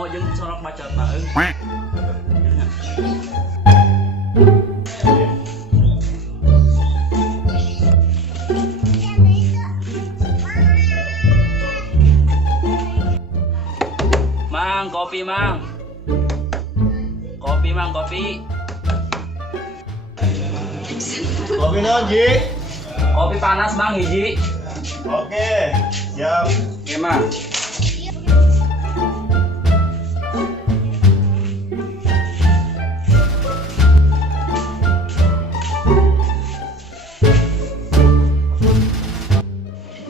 Songo jeung sorok bacot bae. Mang, kopi mang. Kopi mang, kopi. Kopi naon, Ji? Kopi panas mang hiji. Oke, siap. Oke mang.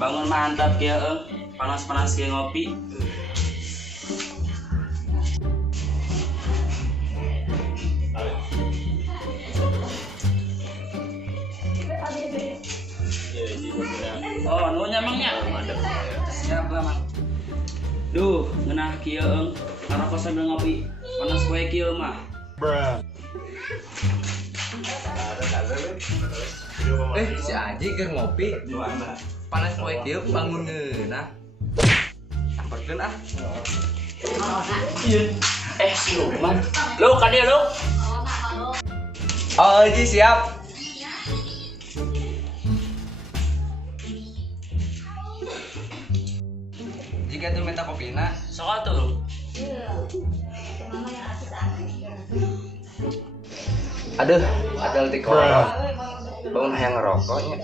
Bangun mantap kieu panas-panas kieu ngopi. Oh, nunya mangnya. Siap lah mang. Duh, ngeunah kieu ngarokok sambil ngopi. Panas wae kieu mah. Bruh. Si Aji keur ngopi. Panas poe kieu bangun ngeunah. Samperkeun ah. Lu mang. Lu ka dieu lu. Oh, Aji siap. Jika tuh minta kopina. Sok atuh. Aduh, ada letik korok. Bangun hayang ngerokoknya.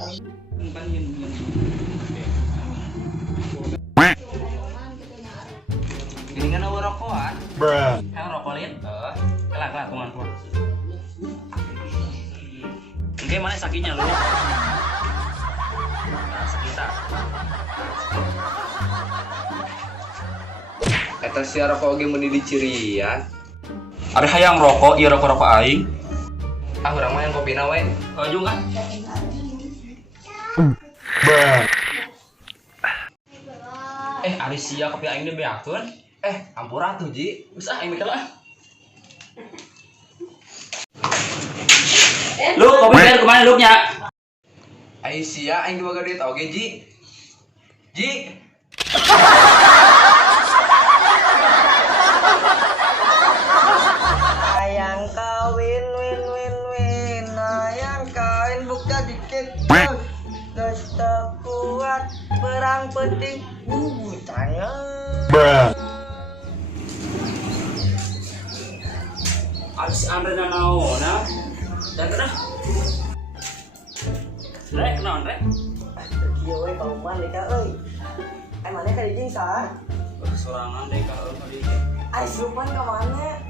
Ini kan ada rokokan. Bruh. Hayang rokolin. Kelak kuman kuman. Oke, mana sakinya lu? Nah, sekitar. Eta si rokok ge meuni dicirian. Ada hayang rokok, ieu rokok-rokok aing. Ah urang mah yang kopina we. Ujung kan? Bruh. Ari sia kopi aing dibeakeun. Ampura tuh Ji. Geus aing mikir lah. Lu kopi bayar kemana lu nya? Aisyah aing dibaga duit oge Ji. Ji. Ayang kawin win win win, ayang kawin buka dikit. Gas tak kuat perang penting tanya. Bruh. Abis Andre na naona. Dan kenah. Rek naon rek? Kieu we pauman deka euy. Ai maneh ka dijing sa? Sorangan deh kalau tadi. Ai supan ka mana?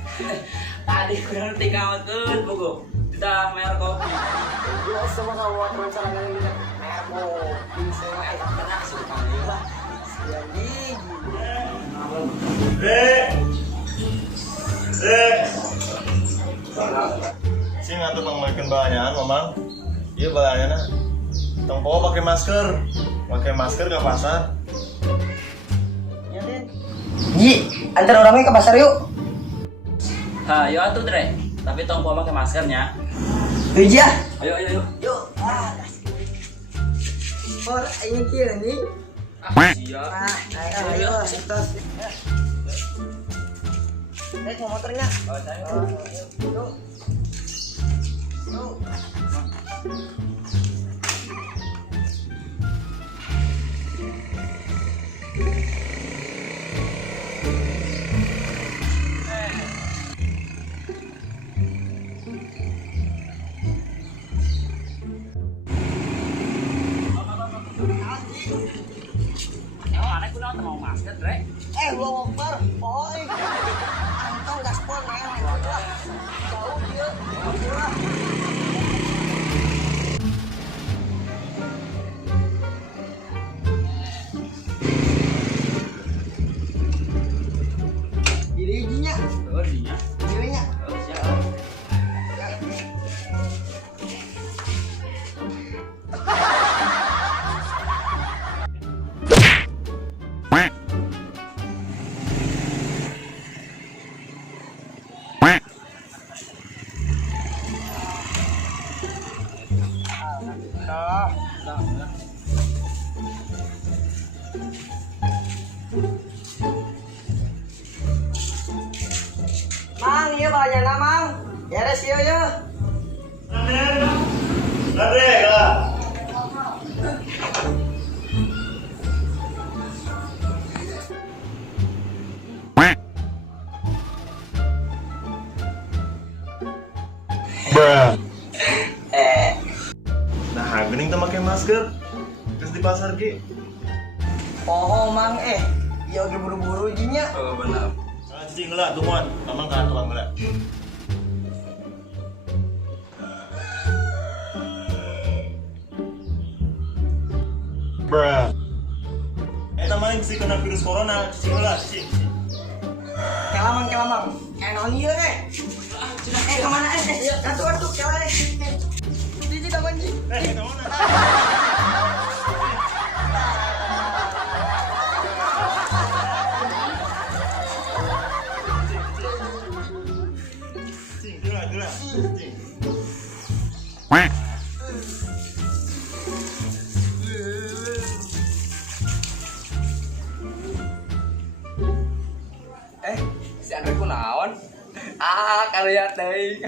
Tadi kurang tinggalkeun bogo. Kita mer kopi. Gua sama ka buat rencanaan ini. Merko, bisa ai Kenah supan ieu lah. sian gigi. Si ngatu pangmakeun bahanyan, Mamang. Ieu bahanyanna. Tong poho pakai masker. Pakai masker ke pasar. Ya Den. Ji, antar orangnya ke pasar yuk. Ha, yo atuh Dre. Tapi tong poho pakai maskernya. Euy ya. Ayo ayo ayo. Yuk. Por ini kieu nih. Siap. Ayo, tos. Mau motornya. Oh, saya. Yuk. Yuk. Emang aneh kunaon teu mau masker, Dre? Gua ngoper. Oi. Antong gaspol neng. Jauh dia. Dirinya. Oh, dinya. Dirinya. Oh, siap. banyak namang. Ya res ieu ya. Lade lah. Nah, gening tuh pakai masker. Terus di pasar ge. Oh mang iya udah buru-buru jinya. Oh benar. Ah, cicing lah, tumuan. Mamang kan tukang geula. Bruh. Maling si kena virus corona, cicing lah, cicing. Kelamang. Non ieu kemana atuh kela Di kapan ji? Kemana? Cicing, gila, cicing. Si Andre kunaon? Karya teuing.